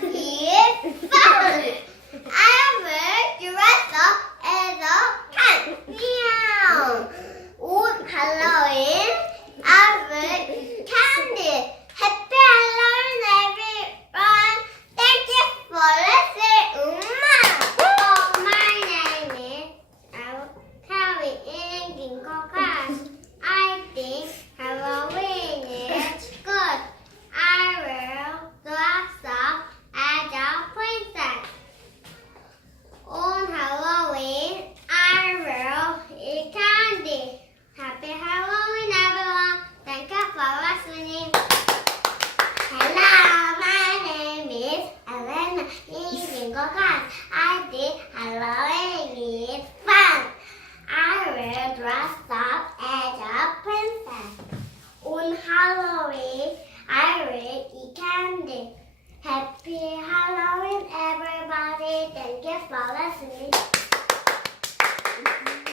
Yeah. Elena. In Bingo class, I did Halloween is fun. I will dress up as a princess. On Halloween, I will eat candy. Happy Halloween, everybody. Thank you for listening.